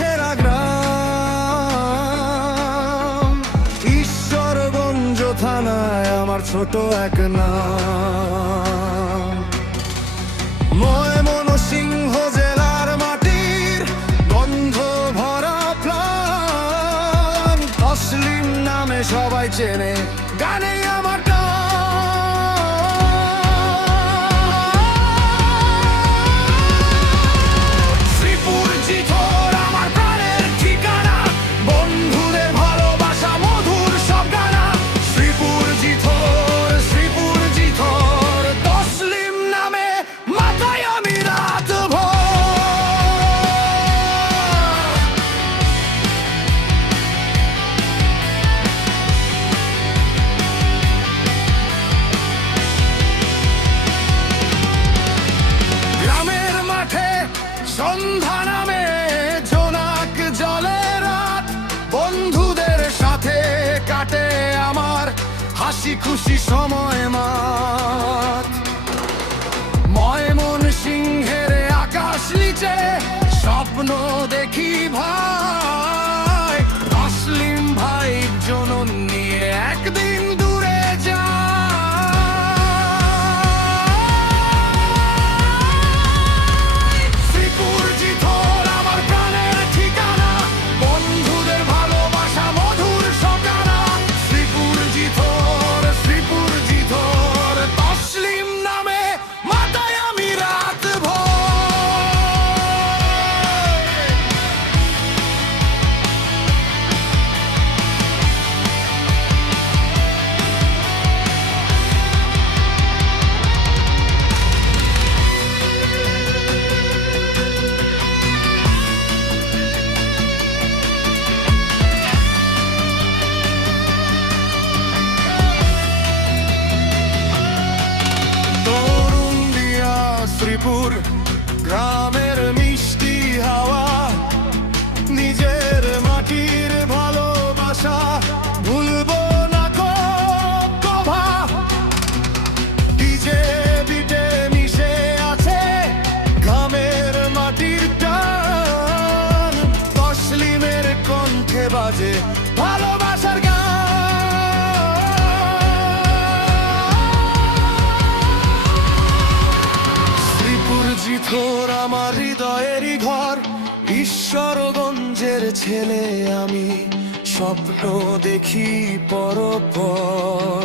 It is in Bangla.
ঘেরা গ্রাম, ঈশ্বরগঞ্জ থানায় আমার ছোট এক নাম। ময়মনসিংহ জেলার মাটির গন্ধ ভরা প্রাণ, তসলিম নামে সবাই চেনে, গানে আমার টান। শ্রীপুর জিথোর আমার প্রাণের ঠিকানা, বন্ধুদের ভালোবাসা মধুর সব গানা। শ্রীপুর জিথোর, শ্রীপুর জিথোর, তসলিম নামে মাথায় আমি রাত ভোর। গ্রামের মাঠে সন্ধ্যা নামে জোনাক জলে রাত, বন্ধুদের সাথে কাটে আমার হাসি খুশি সময় মাত। ময়মনসিংহের আকাশ নিচে স্বপ্ন দেখি ভাই, তসলিম ভাই জনন নিয়ে একদিন দূরে যায়। শ্রীপুর জিথোর আমার প্রাণের ঠিকানা, বন্ধুদের ভালোবাসা মধুর সকানা। শ্রীপুর জিথোর, শ্রীপুর জিথোর, তসলিম নামে মাথায় আমি রাত ভোর। তরুণ দিয়া শ্রীপুর গ্রামের মিষ্টি হাওয়া, নিজের মাটির ভালোবাসা ভুলবো না কভা। ডিজে বিটে মিশে আছে গ্রামের মাটির টান, তসলিমের কণ্ঠে বাজে ভালোবাসার গান। শ্রীপুর জিথোর আমার হৃদয়েরই ঘর, ঈশ্বরগঞ্জের ছেলে আমি, স্বপ্ন দেখি পরপর।